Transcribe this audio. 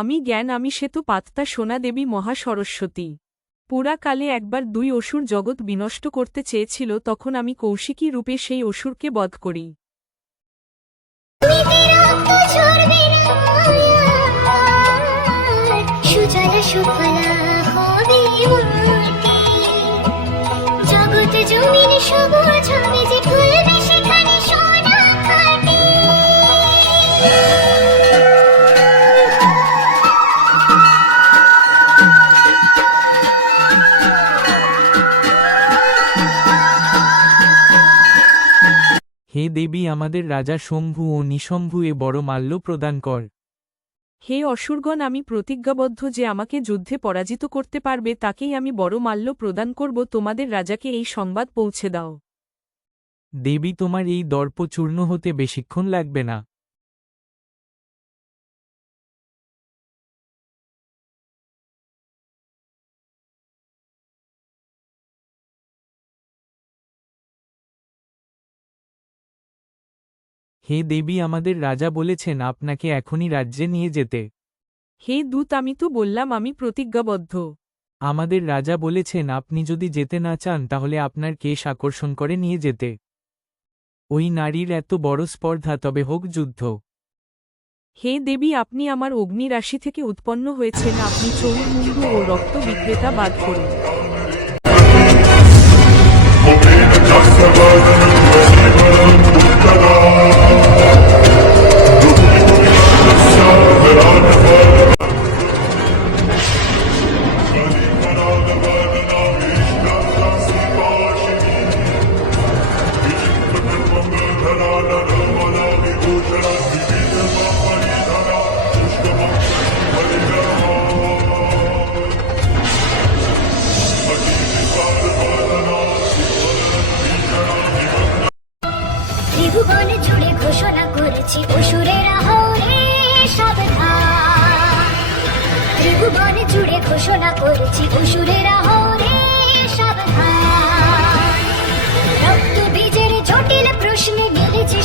আমি জ্ঞান আমি সেতু পাত্তা সোনা দেবী মহাসরস্বতী। পুরাকালে একবার 2 অসুর জগৎ বিনষ্ট করতে চেয়েছিল, তখন আমি কৌশিকী রূপে সেই অসুরকে বধ করি। হে দেবী, আমাদের রাজা শম্ভু ও নিশম্ভু এ বড় মাল্য প্রদান কর। হে অসুরগণ, আমি প্রতিজ্ঞাবদ্ধ যে আমাকে যুদ্ধে পরাজিত করতে পারবে তাকেই আমি বড় মাল্য প্রদান করব। তোমাদের রাজাকে এই সংবাদ পৌঁছে দাও। দেবী, তোমার এই দর্প চূর্ণ হতে বেশিক্ষণ লাগবে না। হে দেবী, আমাদের রাজা বলেছেন আপনাকে এখনই রাজ্যে নিয়ে যেতে। হে দূত, আমি তো বললাম আমি প্রতিজ্ঞাবদ্ধ। আমাদের রাজা বলেছেন আপনি যদি যেতে না চান তাহলে আপনার কেশ আকর্ষণ করে নিয়ে যেতে। ওই নারীর এত বড় স্পর্ধা, তবে হোক যুদ্ধ। হে দেবী, আপনি আমার অগ্নি রাশি থেকে উৎপন্ন হয়েছেন, আপনি চৌর্মুণ্ডু ও রক্ত বিক্রেতা বাদ করুন। ত্রিভুবনে জুড়ে ঘোষণা করেছি অসুরেরা হরে সাবধান। ত্রিভুবনে জুড়ে ঘোষণা করেছি অসুরেরা হরে সাবধান। রক্ত বীজের জটিল প্রশ্নে মিলেছে